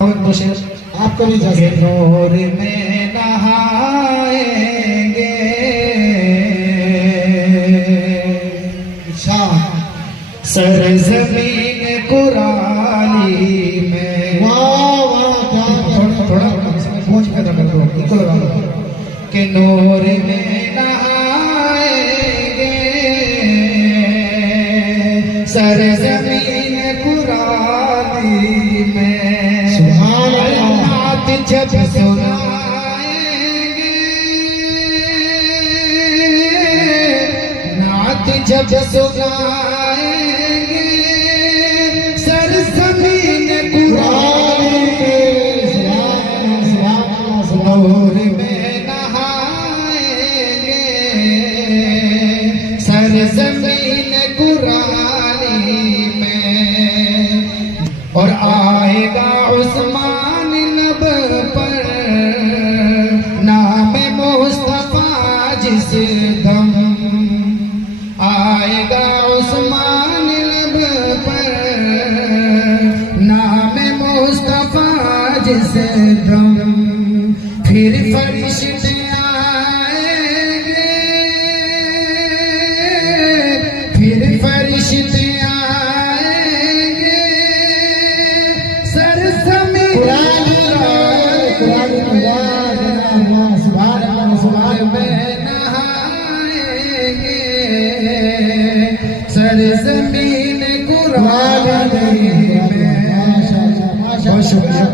आपको भी जैसे नूर में नहाएंगे सरज़मीन कुरानी में। वाह वाह, थोड़ा पहुंच कर के नूर में नहाएंगे सरज़मीन कुरानी में। जब सुनाएंगे नात जब सुनाएंगे सरज़मीन कुरानी नूर में नहाएंगे सरज़मीन कुरानी में। और आएगा उस्मान पर नाम मुस्तफा जिस दम आएगा उस्मान लब पर नाम मुस्तफा जिस दम। फिर फरिश्ते आएंगे फिर फरिश्ते आएंगे सरज़मीन सरज़मीन कुरानी में। बहुत शुक्रिया।